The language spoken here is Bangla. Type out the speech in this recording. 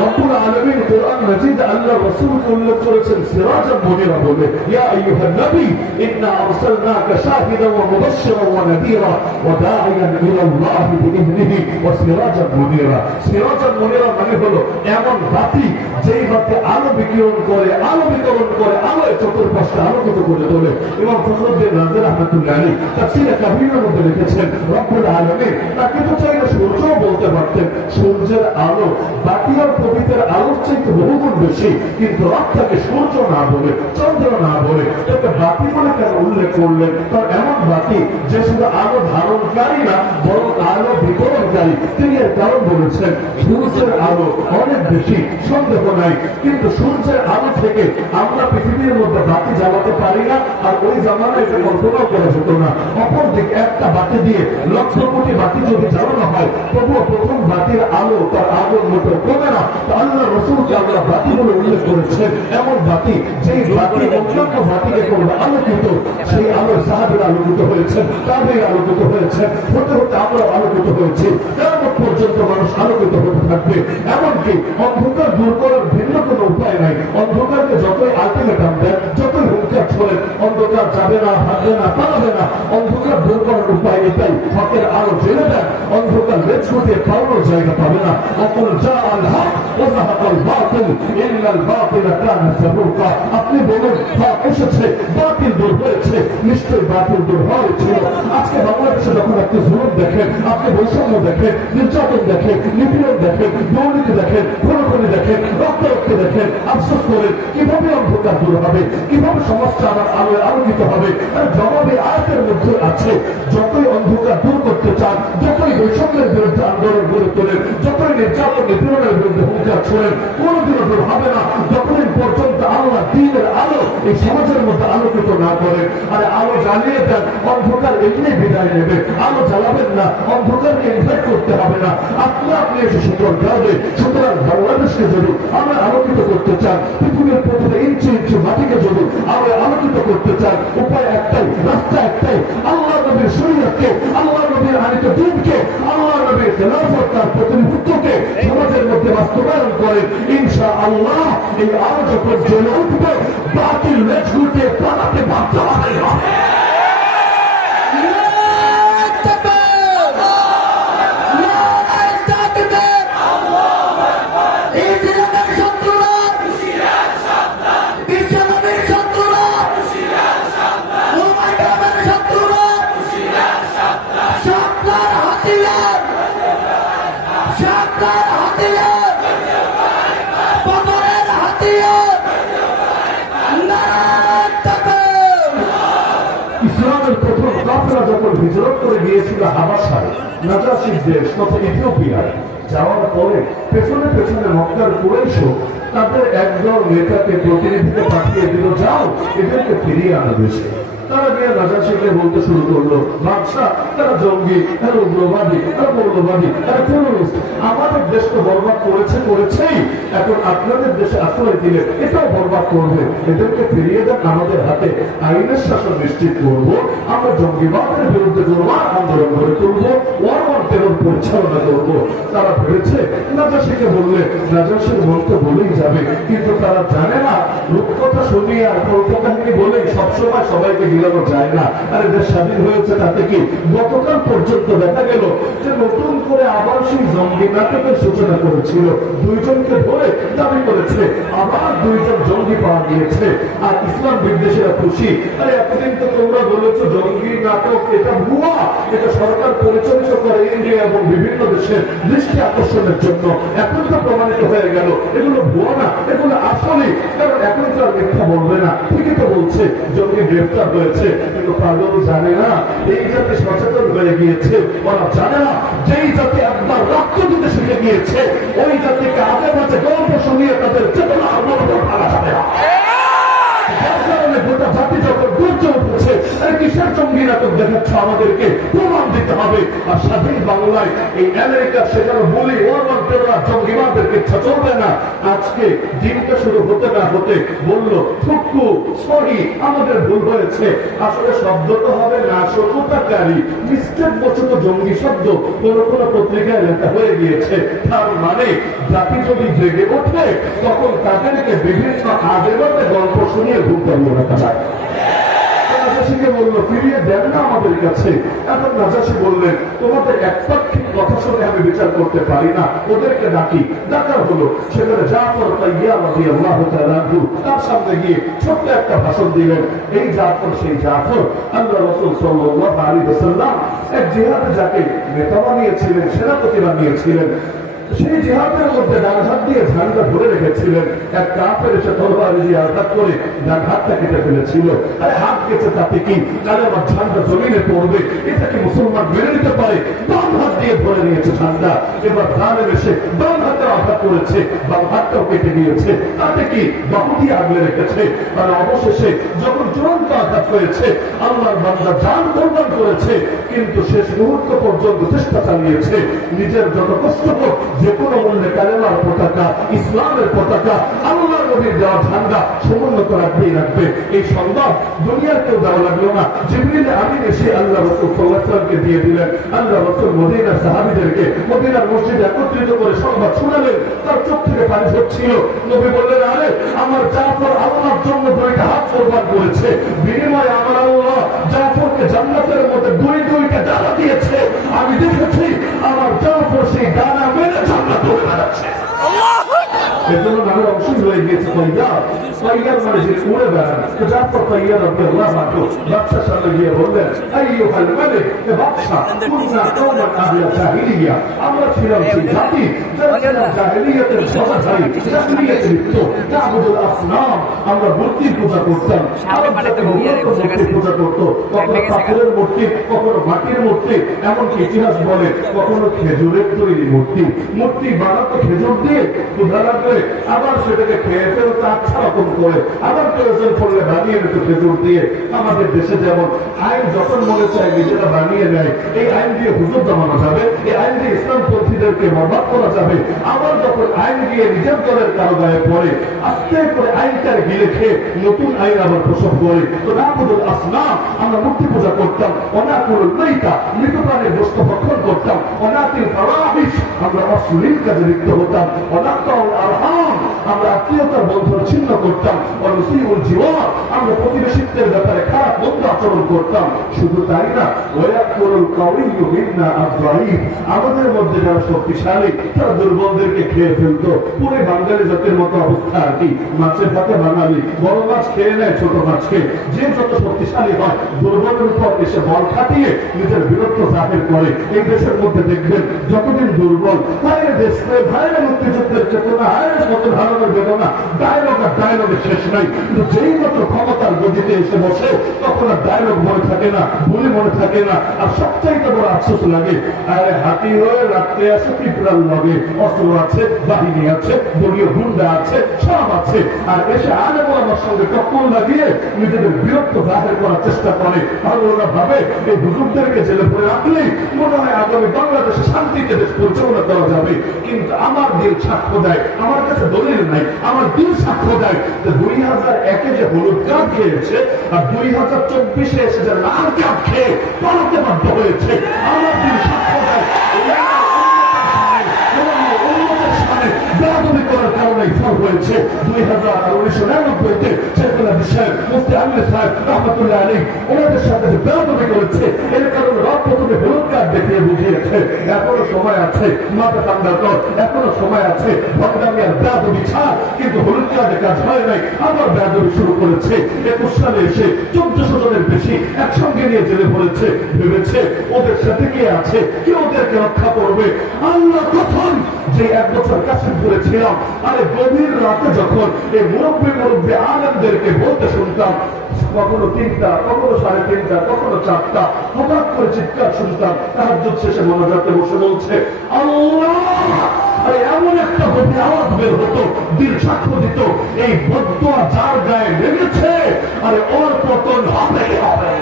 রব্বুল আলামিন কোরআন মাজিদ আল্লাহ রাসূলকে উল্লেখ করেছেন সিরাজাম মুনিরা বলে, ইয়া আইয়ুহান নবী ইন্না আরসালনাকা শাহিদান ওয়া মুবাশশিরান ওয়া নাযীরা ওয়া দাঈয়ান ইলাল্লাহি বিইذনিহি ওয়া সিরাজাম মুনিরা। সিরাজাম মুনিরা মানে হলো এমন বাতি যেই বাতি আলো বিকিরণ করে, আলো বিতরণ করে, আলোয় চতুর্পাশে আলোকিত করে তোলে। ইমাম ফখরুদ্দিন রাজি রাহমাতুল্লাহ আলাইহি তাফসীরে কাবীরের মধ্যে লিখেছেন রব্বুল আলামিন তাকে তো চাইলে সূর্যও বলতে পারতেন, সূর্যের আলো বাতি আর প্রদীপের আলোর চাইতে বহুগুণ বেশি, কিন্তু রাতটাকে সূর্য না বলে, চন্দ্র না বলে তাকে বাতি বলে কেন উল্লেখ করলেন? তার এমন বাতি যে শুধু আলো ধারণকারী না বরং আলো বিতরণকারী। তিনি এর কারণ বলেছেন সূর্যের আলো অনেক বেশি, সন্দেহ নাই, কিন্তু সূর্যের আলো থেকে আমরা পৃথিবীর মধ্যে বাতি জ্বালাতে পারি না, আর ওই জামানায় এটা কল্পনাও করা যেত না। অপরদিকে একটা বাতি দিয়ে লক্ষ কোটি বাতি যদি জ্বালানো হয় তবুও প্রথম বাতির আলো তার আলোর মতো কমে না। আল্লাহ রাসূলকে আমরা বাতি বলে উল্লেখ করেছেন, এমন বাতি যেই বাতি অন্যান্য বাতিকে করবে আলোকিত, সেই আলোর সাহাবীরা আলোকিত হয়েছেন, তাবেঈরা আলোকিত হয়েছেন, হতে হতে আমরা আলোকিত হয়েছি। কিয়ামত পর্যন্ত মানুষ আলোকিত হতে থাকবে। এমনকি অন্ধকার দূর করার ভিন্ন কোনো উপায় নাই। অন্ধকারকে যতই আলটিমেটাম দেন, যতই হুঙ্কার ছোড়েন, অন্ধকার যাবে না, ভাববে না, পালাবে না। অন্ধকার দূর করার উপায় এটাই, হকের আলো জেনে দেন, অন্ধকার লেজ গুটিয়ে পালানোর জায়গা পাবে না। অকুল জাআল হক ওয়া যাহাকাল বাতিল ইন্নাল বাতিলা কানা যাহুকা। আপনি বলেন হক এসেছে, বাতিল দূর হয়েছে, নিশ্চয়ই বাতিল দূর হয়েছিল। আজকে বাংলাদেশে যখন আপনি জুলুম দেখেন, আপনি বৈষম্য দেখেন, নির্যাতন দেখেন, নিপীড়ন দেখেন, দুর্নীতি দেখেন, খুনোখুনি দেখেন, রক্তারক্তি দেখেন, আফসোস করেন কিভাবে অন্ধকার দূর হবে, কিভাবে সমাজটা আমার আলোয় আলোকিত হবে। আর জবাবে আয়াতের মধ্যে আছে, যতই অন্ধকার দূর করতে চান, যতই বৈষম্যের বিরুদ্ধে আন্দোলন গড়ে তোলেন, যতই নির্যাতন নিপীড়নের বিরুদ্ধে হুঙ্কার ছোড়েন, কোনোদিনও দূর হবে না যতদিন পর্যন্ত আল্লাহ দ্বীনের আলো এই সমাজের মধ্যে আলোকিত না করেন। আরে আলো জ্বালিয়ে দেন, অন্ধকার এমনি বিদায় নেবে। আলো জ্বালাবেন না, অন্ধকারকে ইনভাইট করতে হবে না, আপনি এসে সুতরাং যাবে। সুতরাং বাংলাদেশকে যদি আমরা আলোকিত করতে চান, পৃথিবীর প্রতিটা ইঞ্চি ইঞ্চি মাটিকে যদি আমরা আলোকিত করতে চান, উপায় একটাই, রাস্তা একটাই, আল্লাহ নবীর শরীয়তকে, আল্লাহ নবীর আনিত দ্বীনকে, আল্লাহ নবীর খেলাফত তার প্রতিনিধিত্বকে সমাজের মধ্যে বাস্তবায়ন করে। ইনশাআল্লাহ এই আলো যখন জ্বলে উঠবে, বাতিল লেজ গুটিয়ে পালাতে বাধ্য হবে। ইসলামের প্রথম কাফেলা যখন হিজরত করে গিয়েছিল হাবাশায়, নাজাশির দেশ তথা ইথিওপিয়ায়, যাওয়ার পরে পেছনে পেছনে মক্কার কুরাইশও তাদের একদল নেতাকে প্রতিনিধিকে পাঠিয়ে দিল, যাও এদেরকে ফিরিয়ে আনা দেশে। তারা গিয়ে নাজাশিকে বলতে শুরু করলো, বাদশাহ তারা জঙ্গি, তারা উগ্রবাদী, তারা মৌলবাদী, তারা টেররিস্ট, আমাদের দেশ তো বরবাদ করেছেই, এখন আপনাদের দেশে আশ্রয় দিলে এটাও বরবাদ করবে। এদেরকে ফিরিয়ে দেন, আমাদের হাতে আইনের শাসন নিশ্চিত করবো, আমরা জঙ্গিবাদের বিরুদ্ধে জোরদার আন্দোলন গড়ে তুলবো, ওয়ার অন টেরর পরিচালনা করবো। তারা ভেবেছে নাজাশিকে বললে নাজাশির মন তো বলেই যাবে, কিন্তু তারা জানে না রূপকথা শুনিয়ে আর কল্পকাহিনী বলেই সবসময় সবাইকে গিলানো যায় না। আরে দেশ স্বাধীন হয়েছে তাতে কি? গতকাল পর্যন্ত দেখা গেল যে নতুন করে আবার সেই জঙ্গি নাটকের সূচনা করেছিল, দুইজনকে ধরে দাবি করেছে আবার দুইজন জঙ্গি পাওয়া গিয়েছে, আর ইসলাম বিদ্বেষীরা খুশি। আরে এতদিন তো তোমরা বলেছো জঙ্গি নাটক এটা ভুয়া, এটা সরকার পরিচালিত করে ইন্ডিয়া এবং বিভিন্ন দেশের দৃষ্টি আকর্ষণের জন্য। এখন তো প্রমাণিত হয়ে গেল এগুলো ভুয়া না, এগুলো আসলে, কারণ এখন তো আর মিথ্যা বলবে না, ঠিকই তো বলছে জঙ্গি গ্রেফতার হয়েছে। কিন্তু পাগল জানে না এই জাতি সচেতন হয়ে গিয়েছে, ওরা জানে না যেই জাতি একবার রক্ত দিতে শিখে গিয়েছে ওই জাতিকে আগে মাঝে গল্প শুনিয়ে তাদের চেতনা অবলম্বন করা যাবে না। গোটা জাতি যখন গর্জে উঠেছে, কিসের জঙ্গি নাটক দেখাচ্ছ, আমাদেরকে প্রমাণ দিতে হবে। আর স্বাধীন বাংলায় এই আমেরিকা সেখানে বলি ওয়ার জঙ্গিবাদের ইচ্ছা চলবে না। আজকে দিনটা শুরু হতে না হতে বললো থুকু সরি আমাদের ভুল হয়েছে। আসলে শব্দ তো হবে নাশকতাকারী, মিস্টেক বচত জঙ্গি শব্দ কোন কোন পত্রিকায় লেখা হয়ে গিয়েছে। তার মানে জাতি যদি জেগে ওঠে তখন তাদেরকে বিভিন্ন আবেদনে গল্প শুনিয়ে ঘুরতে রাখা যায়। নাজাসীকে বললো ফিরিয়ে দেন না আমাদের কাছে। এখন নাজাসী বললেন তোমাদের একপাক্ষিক কথা শুনে আমি বিচার করতে পারি না, ওদেরকে ডাকি। ডাকার হলো সেখানে জাফর তাইয়ার রাদিয়াল্লাহু তাআলা আনহু তার সামনে গিয়ে ছোট্ট একটা ভাষণ দিলেন। এই জাফর সেই জাফর আল্লাহ রাসূল সাল্লাল্লাহু আলাইহি ওয়াসাল্লাম এক জিহাদে যাকে নেতা বানিয়েছিলেন, সেনাপতি বানিয়েছিলেন, সেই জিহাদের মধ্যে ডান হাত দিয়ে ঝান্ডা ধরে রেখেছিলেন। এক কাফের এসে তরবারি দিয়ে আঘাত করে ডান হাতটা কেটে ফেলেছিল। আরে হাত গেছে তাতে কি, তাহলে আমার ঝান্ডা জমিনে পড়বে, এটা কি মুসলমান মেনে নিতে পারে? বাম হাত দিয়ে ধরে নিয়েছে ঝান্ডা। এবার ধানের এসে বাম হাতে আঘাত করেছে, বাম হাতটাও কেটে গিয়েছে, তাতে কি বাহু দিয়ে আগলে রেখেছে। আর অবশেষে যখন চূড়ান্ত আঘাত হয়েছে আল্লাহর বান্দা জান কোরবান করেছে, কিন্তু শেষ মুহূর্ত পর্যন্ত চেষ্টা চালিয়েছে নিজের যত কষ্ট হোক যে কোনো মূল্যে কালেমার পতাকা, ইসলামের পতাকা, আল্লাহর নবীর দেওয়া ঝান্ডা সমুন্নত রাখবেই রাখবে। এই সংবাদ দুনিয়ার কেউ দেওয়া লাগলো না। জিবরিল আমিন এসে আল্লাহ রাসূল সাল্লাল্লাহু আলাইহি ওয়াসাল্লামকে দিয়ে দিলেন। আল্লাহ রাসূল মদিনার সাহাবীদেরকে মদিনার মসজিদে একত্রিত করে সংবাদ শোনালেন। তার চোখ থেকে পানি ঝরছিল। নবী বললেন আরে আমার জাফর আল্লাহর জন্য দুইটা হাত কোরবান করেছে, বিনিময়ে আমার আল্লাহ জাফরকে জান্নাতের মধ্যে দুইটা ডানা দিয়েছে। আমি দেখেছি আমার জাফর সেই ডানা মেরে জান্নাত ধরে বেড়াচ্ছে। এজন্য নামের অংশ হয়ে গিয়েছে তৈয়ার। তৈয়ার মানে যে উড়ে বেড়ান। জাফর তৈয়ার রাদিয়াল্লাহু আনহু বাদশার সামনে গিয়ে বললেন আইয়ুহাল মালিক, হে বাদশা, কুননা কওমান আহলা জাহিলিয়া, আমরা ছিলাম সেই জাতি যারা ছিলাম জাহিলিয়াতের ধ্বজাধারী, জাহিলিয়াতে লিপ্ত। নাবুদুল আসনাম, আমরা মূর্তির পূজা করতাম। আরব জাতি মূর্তির পূজা করত, কখনো পাথরের মূর্তি, কখনো মাটির মূর্তি, এমনকি ইতিহাস বলে কখনো খেজুরের তৈরি মূর্তি। মূর্তি বানাতো খেজুর দিয়ে, ক্ষুধা লাগলে আবার সেটাকে খেয়ে ফেলতে আচ্ছা রকম করে, আবার প্রয়োজন পড়লে বানিয়ে নিত খেজুর দিয়ে। আমাদের দেশে যেমন আইন যখন মনে চায় নিজেরা বানিয়ে নেয়, এই আইন দিয়ে হুজুর জমানো যাবে, এই আইন দিয়ে ইসলাম পন্থীদেরকে বরবাদ করা যাবে। আবার যখন আইন গিয়ে নিজের দলের কারো গায়ে পড়ে, আস্তে করে আইনটার গিলে খেয়ে নতুন আইন আবার প্রসব করে। তো নাবুদুল আসনাম, আমরা মূর্তি পূজা করতাম। অনাকুল মাইতা, মৃত প্রাণীর গোশত ভক্ষণ করতাম। অনাতিল ফাওয়াহিশ, আমরা অশ্লীল কাজে লিপ্ত হতাম। অনাকাউল আরহাম, আমরা আত্মীয়তার বন্ধন ছিন্ন করতাম। অনুসিউল জিওয়ার, আমরা প্রতিবেশিত্বের ব্যাপারে খারাপ মন্দ আচরণ করতাম। শুধু তাই না, ওয়ায়াকুলুল কাউইয়্যু মিন্না আয-যায়ীফ, আমাদের মধ্যে যারা শক্তিশালী তারা দুর্বলদেরকে খেয়ে ফেলতো। পুরো বাঙালি জাতির মতো অবস্থা আর কি। মাছের ভাতে বাঙালি, বড় মাছ খেয়ে নেয় ছোট মাছকে। যে যত শক্তিশালী হয় দুর্বলের উপর এসে বল খাটিয়ে নিজের বীরত্ব জাহির করে। এই দেশের মধ্যে দেখবেন যতদিন দুর্বল, ভাইরে দেশ প্রেম, ভাইরে মুক্তিযুদ্ধের চেতনা, ভাইরে কত ধারণের বেদনা, ডায়লগ আর ডায়লগের শেষ নাই। কিন্তু যেই মাত্র ক্ষমতার গদিতে এসে বসে তখন আর ডায়লগ মনে থাকে না, বলি মনে থাকে না। আর সবচাইতে বড় আফসোস লাগে, আরে হাতি হয়ে রাখতে আসে পিঁপড়ার লগে, অস্ত্র আছে, বাহিনী আছে, দলীয় গুন্ডা আছে, সব আছে, আর এসে আলেম ওলামার সঙ্গে টক্কর লাগিয়ে নিজেদের বীরত্ব জাহির করার চেষ্টা করে। আর ওরা ভাবে এই হুজুরদেরকে জেলে পড়ে রাখলেই মনে হয় আগামী বাংলাদেশে শান্তিতে দেশ পরিচালনা করা যাবে। কিন্তু আমার দিল সাক্ষ্য দেয়, আমার কাছে দলিল নাই, আমার দিল সাক্ষ্য দেয় যে 2001-এ যে হলুদ কার্ড খেয়েছে আর 2024-এ এসে যে লাল কার্ড খেয়ে পালাতে বাধ্য হয়েছে, আমার দিল সাক্ষ্য দেয় বেয়াদবি করার কারণে ফল হয়েছে। 2019-তে শেখুল হাদিস সাহেব, মুফতি আমির সাহেব রহমতুল্লাহ আলাইহি ওনাদের সাথে যে বেয়াদবি করেছে, এর কারণে রব প্রথমে হলুদ কার্ড দেখিয়ে বুঝিয়েছে। এখনো সময় আছে মাথা ঠান্ডা কর, এখনো সময় আছে ভণ্ডামি আর বেয়াদবি ছাড়। কিন্তু হলুদ কার্ডে কাজ হয় নাই, আবার বেয়াদবি শুরু করেছে। 21 সালে এসে 1400 জনের বেশি একসঙ্গে নিয়ে জেলে পড়েছে। ভেবেছে ওদের সাথে কে আছে, কে ওদেরকে রক্ষা করবে। আল্লাহ কখন যে 1 বছর কাশিমপুরে ছিলাম, আরে গভীর রাতে যখন এই মুরব্বী আলেমদেরকে বলতে শুনতাম, কখনো 3টা, কখনো 3:30, কখনো 4টা, হঠাৎ করে চিৎকার শুনতাম। তাহাজ্জুদ শেষে মোনাজাতে বসে বলছে আল্লাহ, আরে এমন একটা গভীর আওয়াজ বের হতো, দিল সাক্ষ্য দিত এই বদদুয়া যার গায়ে লেগেছে, আরে ওর পতন হবে হবে।